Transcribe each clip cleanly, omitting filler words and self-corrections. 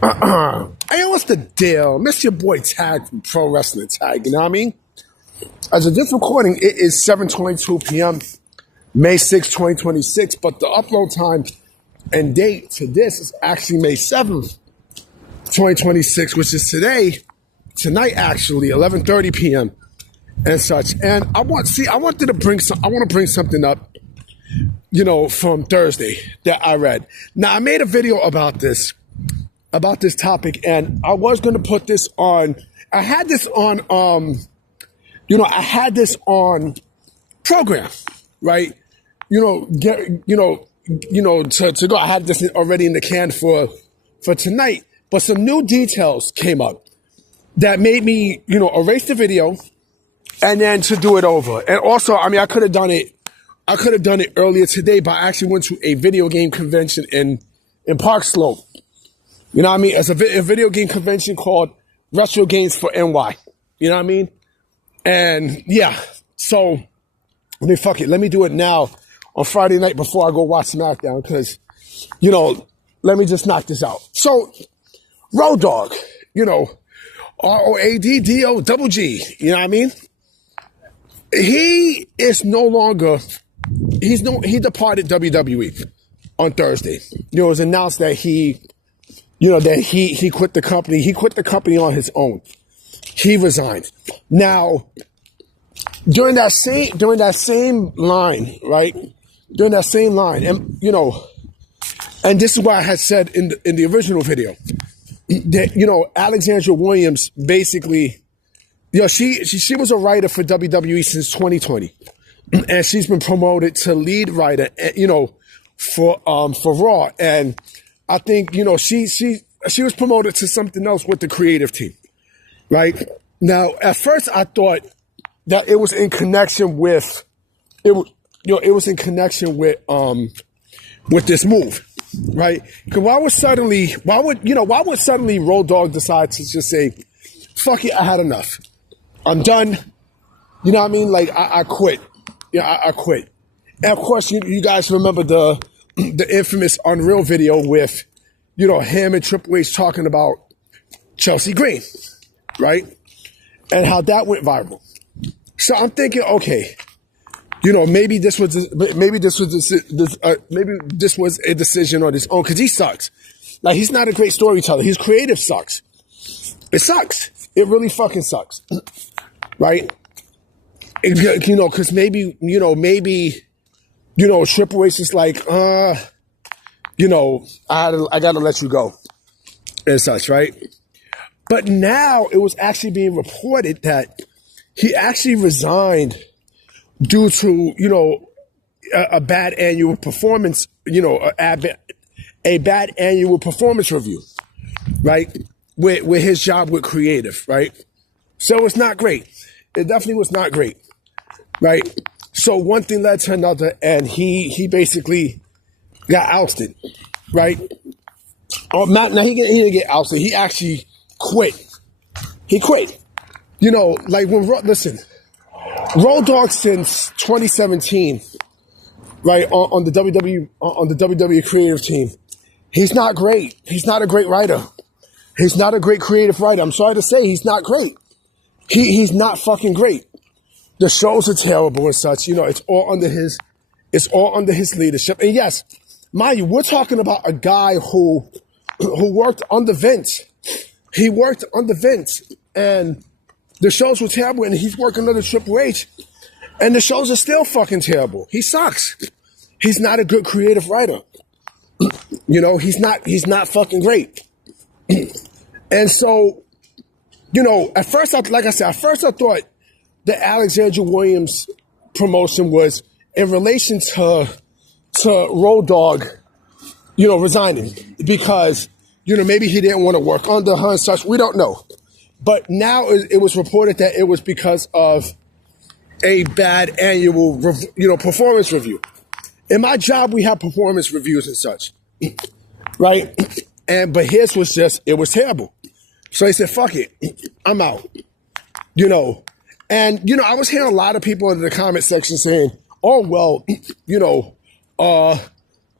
Hey, what's the deal? Miss your boy Tag from Pro Wrestling Tag, you know what I mean? As of this recording, it is 7:22 p.m., May 6, 2026, but the upload time and date to this is actually May 7th, 2026, which is tonight actually, 11:30 p.m. and such. And I want to bring something up, from Thursday that I read. Now, I made a video about this topic, and I was going to put this on. I had this on, program, right? To go. I had this already in the can for tonight, but some new details came up that made me, erase the video and then to do it over. And also, I mean, I could have done it earlier today, but I actually went to a video game convention in Park Slope. You know what I mean? It's a video game convention called Retro Games for NY. You know what I mean? And yeah, so fuck it. Let me do it now on Friday night before I go watch SmackDown because, let me just knock this out. So, Road Dogg, ROADDOGG, you know what I mean? He is no longer, he departed WWE on Thursday. It was announced that he quit the company. He quit the company on his own. He resigned. Now, during that same line, right? During that same line, and and this is what I had said in the original video, that Alexandra Williams basically, she was a writer for WWE since 2020, and she's been promoted to lead writer, for Raw, and I think she was promoted to something else with the creative team, right? Now, at first, I thought that it was in connection with with this move, right? Because why would suddenly Road Dogg decide to just say, "Fuck it, I had enough, I'm done." You know what I mean? Like I quit. Yeah, I quit. And of course, you guys remember the infamous Unreal video with, him and Triple H talking about Chelsea Green, right? And how that went viral. So I'm thinking, okay, maybe this was a decision on his own because he sucks. Like, he's not a great storyteller. His creative sucks. It sucks. It really fucking sucks, right? Because maybe Triple H is like, I gotta let you go and such, right? But now it was actually being reported that he actually resigned due to, a bad annual performance, a bad annual performance review, right? With his job with creative, right? So it's not great. It definitely was not great, right? So one thing led to another, and he basically got ousted, right? Oh, now he didn't get ousted. He actually quit. He quit. Road Dogg since 2017, right, on the WWE creative team, he's not great. He's not a great writer. He's not a great creative writer. I'm sorry to say, he's not great. He's not fucking great. The shows are terrible and such. It's all under his leadership. And yes, mind you, we're talking about a guy who worked under Vince. He worked under Vince, and the shows were terrible, and he's working under Triple H, and the shows are still fucking terrible. He sucks. He's not a good creative writer. He's not fucking great. And so, at first I thought the Alexandra Williams promotion was in relation to Road Dogg, resigning because, maybe he didn't want to work under her and such. We don't know. But now it was reported that it was because of a bad annual, performance review. In my job, we have performance reviews and such, right? But his was it was terrible. So he said, fuck it, I'm out, And, I was hearing a lot of people in the comment section saying, oh, well,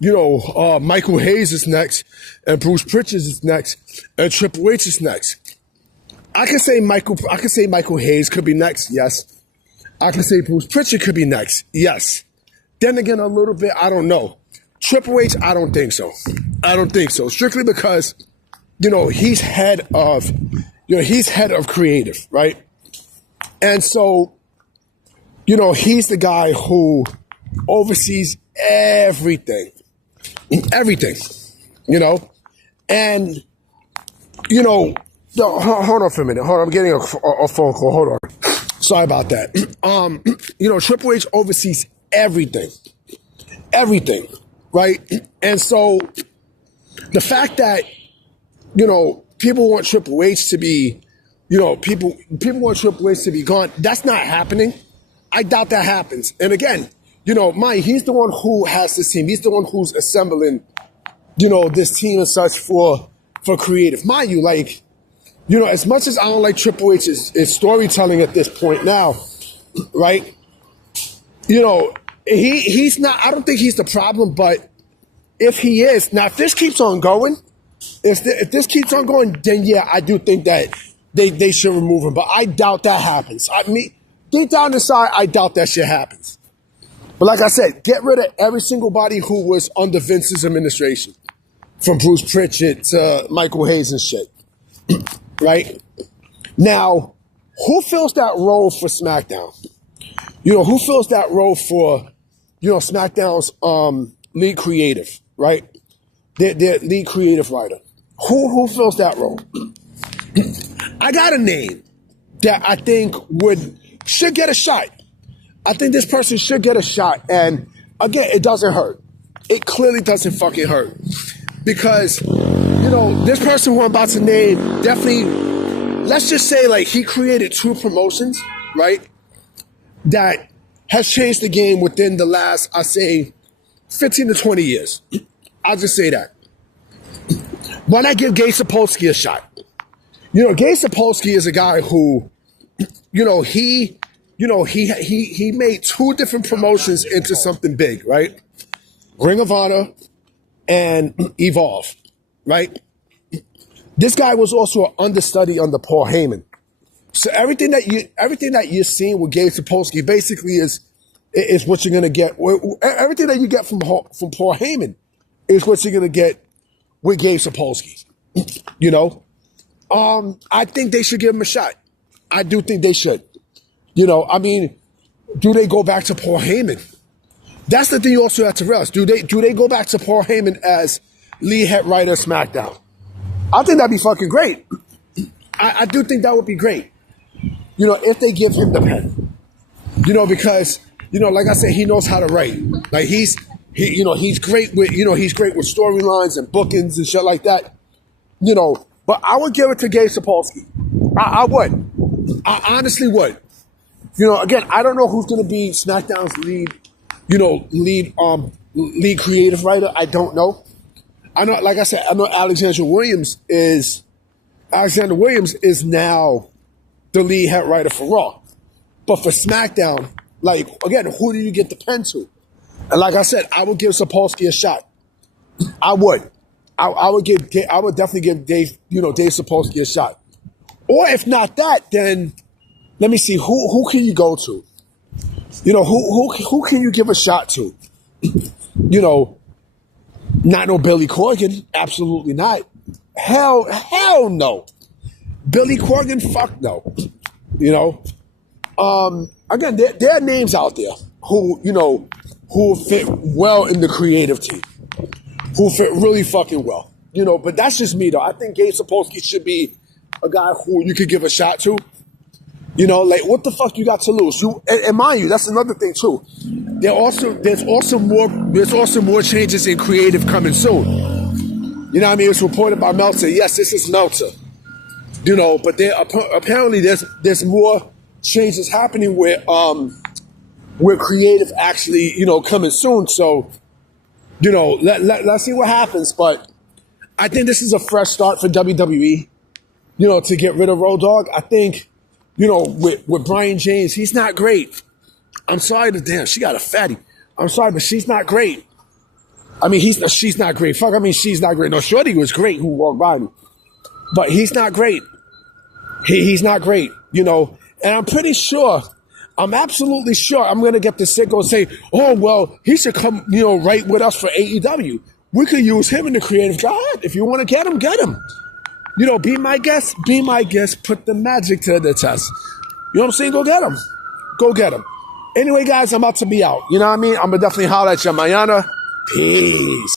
Michael Hayes is next, and Bruce Pritchard is next, and Triple H is next. I can say Michael Hayes could be next, yes. I can say Bruce Pritchard could be next, yes. Then again, a little bit, I don't know. Triple H, I don't think so. Strictly because, he's head of creative, right? And so, he's the guy who oversees everything, and, hold on for a minute. Hold on, I'm getting a phone call. Hold on. Sorry about that. Triple H oversees everything, right? And so the fact that, people want Triple H to be, people want Triple H to be gone, that's not happening. I doubt that happens. And again, Mike, he's the one who has this team. He's the one who's assembling, this team and such for creative. Mind you, as much as I don't like Triple H's storytelling at this point now, right? He's not, I don't think he's the problem, but if he is, now if this keeps on going, then yeah, I do think that they should remove him, but I doubt that happens. Deep down inside, I doubt that shit happens. But like I said, get rid of every single body who was under Vince's administration, from Bruce Pritchard to Michael Hayes and shit. Right? Now, who fills that role for SmackDown? Who fills that role for, SmackDown's lead creative, right? Their lead creative writer. Who fills that role? I got a name that I think should get a shot. I think this person should get a shot. And again, it doesn't hurt. It clearly doesn't fucking hurt. Because, this person who I'm about to name definitely, let's just say he created 2 promotions, right? That has changed the game within the last, I say, 15 to 20 years. I'll just say that. Why not give Gabe Sapolsky a shot? Gabe Sapolsky is a guy who, he made 2 different promotions into something big, right? Ring of Honor and Evolve, right? This guy was also an understudy under Paul Heyman. So everything that you're seeing with Gabe Sapolsky basically is what you're gonna get. Everything that you get from Paul Heyman is what you're gonna get with Gabe Sapolsky. I think they should give him a shot. I do think they should. Do they go back to Paul Heyman? That's the thing you also have to realize. Do they go back to Paul Heyman as lead head writer of SmackDown? I think that'd be fucking great. I do think that would be great. If they give him the pen. Because, like I said, he knows how to write. He's great with, storylines and bookings and shit like that. But I would give it to Gabe Sapolsky. I would. I honestly would. Again, I don't know who's going to be SmackDown's lead creative writer. I don't know. I know, like I said, I know Alexander Williams is now the lead head writer for Raw. But for SmackDown, again, who do you get the pen to? And like I said, I would give Sapolsky a shot. I would. I would definitely give Dave Sapolsky a shot. Or if not that, then let me see, who can you go to? Who can you give a shot to? Not no Billy Corgan. Absolutely not. Hell no. Billy Corgan, fuck no. Again, there are names out there who fit well in the creative team. Who fit really fucking well. But that's just me though. I think Gabe Sapolsky should be a guy who you could give a shot to. What the fuck you got to lose? And mind you, that's another thing too. There's also more changes in creative coming soon. It's reported by Meltzer. Yes, this is Meltzer. But apparently there's more changes happening where creative actually, coming soon. So, let's see what happens. But I think this is a fresh start for WWE, to get rid of Road Dogg. I think, with Brian James, he's not great. I'm sorry she got a fatty. I'm sorry, but she's not great. I mean, she's not great. Fuck, I mean, she's not great. No, Shorty was great who walked by me. But he's not great. He's not great, you know. And I'm pretty sure, I'm absolutely sure I'm going to get the sicko and say, oh, well, he should come, you know, right with us for AEW. We could use him in the creative. Go ahead. If you want to get him, get him. You know, be my guest. Be my guest. Put the magic to the test. You know what I'm saying? Go get him. Go get him. Anyway, guys, I'm about to be out. You know what I mean? I'm going to definitely holler at you mañana. Peace.